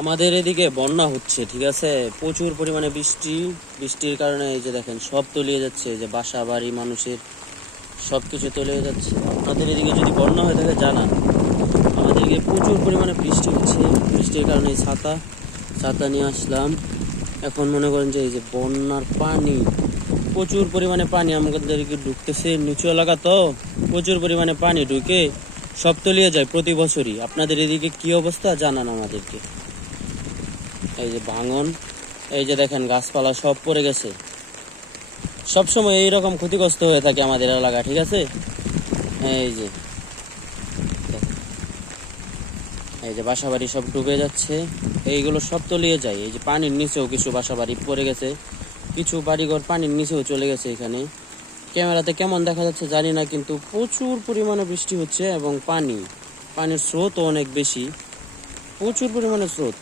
আমাদের এদিকে বন্যা হচ্ছে, ঠিক আছে। প্রচুর পরিমাণে বৃষ্টির কারণে এই যে দেখেন সব তলিয়ে যাচ্ছে, এই যে বাসা বাড়ি মানুষের সবকিছু তলিয়ে যাচ্ছে। আপনাদের এদিকে যদি বন্যা হয়ে থাকে জানান। আমাদের এদিকে প্রচুর পরিমাণে বৃষ্টি হচ্ছে, বৃষ্টির কারণে এই ছাতা ছাতা নিয়ে আসলাম। এখন মনে করেন যে এই যে বন্যার পানি, প্রচুর পরিমাণে পানি আমাদের এদিকে ঢুকতেছে। নিচু এলাকা তো প্রচুর পরিমাণে পানি ঢুকে সব তলিয়ে যায় প্রতি বছরই। আপনাদের এদিকে কি অবস্থা জানান আমাদেরকে। এই যে ভাঙন, এই যে দেখেন গাছপালা সব পড়ে গেছে। সব সময় এইরকম ক্ষতিগ্রস্ত হয়ে থাকে আমাদের এলাকা, ঠিক আছে। এই যে এই যে বাসাবাড়ি সব ডুবে যাচ্ছে, এইগুলো সব তলিয়ে যায়। এই যে পানির নিচেও কিছু বাসাবাড়ি পড়ে গেছে, কিছু বাড়িঘর পানির নিচেও চলে গেছে। এখানে ক্যামেরাতে কেমন দেখা যাচ্ছে জানি না, কিন্তু প্রচুর পরিমাণে বৃষ্টি হচ্ছে এবং পানির স্রোতও অনেক বেশি, প্রচুর পরিমাণে স্রোত।